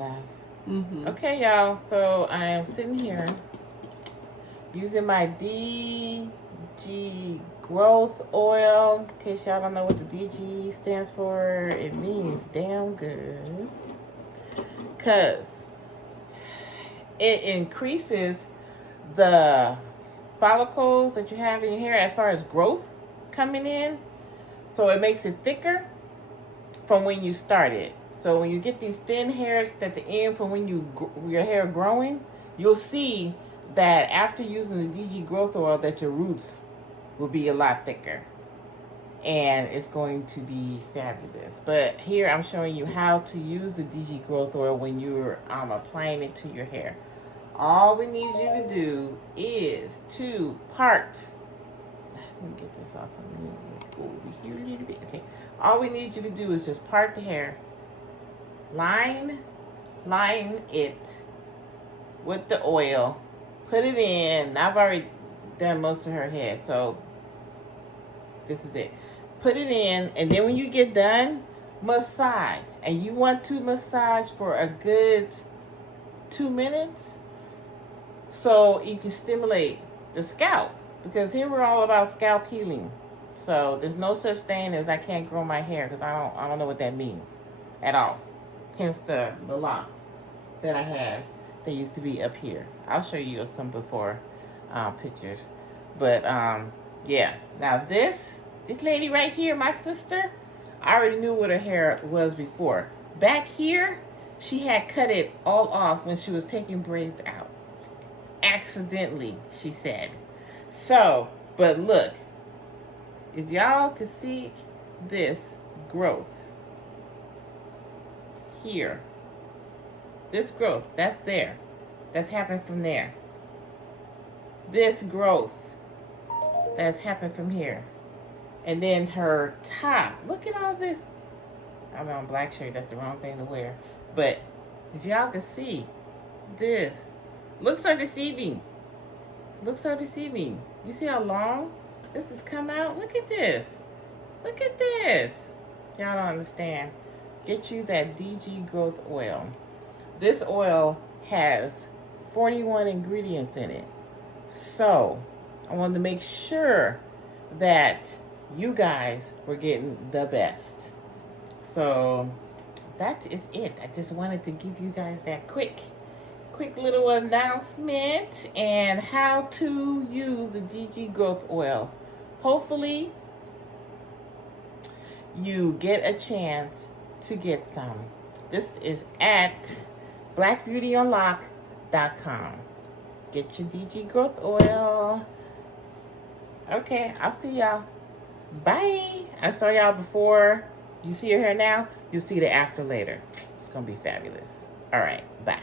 laugh. Mm-hmm. Okay, y'all. So I am sitting here using my DG growth oil. In case y'all don't know what the DG stands for, it means damn good. Because it increases the follicles that you have in your hair as far as growth coming in. So it makes it thicker from when you started. So when you get these thin hairs at the end from when your hair growing, you'll see that after using the DG growth oil that your roots will be a lot thicker. And it's going to be fabulous. But here I'm showing you how to use the DG growth oil when you're applying it to your hair. All we need you to do is to part. Let me get this off of me. Let's go over here a little bit. Okay. All we need you to do is just part the hair. Line it with the oil. Put it in. I've already done most of her head, so this is it. Put it in, and then when you get done, massage. And you want to massage for a good 2 minutes so you can stimulate the scalp. Because here we're all about scalp healing. So there's no such thing as I can't grow my hair, because I don't know what that means at all. Hence the locks that I had. They used to be up here. I'll show you some before pictures. But yeah. Now this lady right here, my sister, I already knew what her hair was before. Back here, she had cut it all off when she was taking braids out. Accidentally, she said. So, but look, if y'all can see this growth here, this growth, that's there. That's happened from there. This growth, that's happened from here. And then her top, look at all this. I'm on black shirt, that's the wrong thing to wear. But if y'all can see, this looks so deceiving. Looks so deceiving. You see how long this has come out? Look at this. Look at this. Y'all don't understand. Get you that DG growth oil. This oil has 41 ingredients in it. So I wanted to make sure that you guys were getting the best. So that is it. I just wanted to give you guys that quick little announcement and how to use the DG growth oil. Hopefully you get a chance to get some. This is at blackbeautyunlock.com. Get your DG growth oil. Okay, I'll see y'all. Bye. I saw y'all before. You see her hair now, you'll see the after later. It's gonna be fabulous. All right, bye.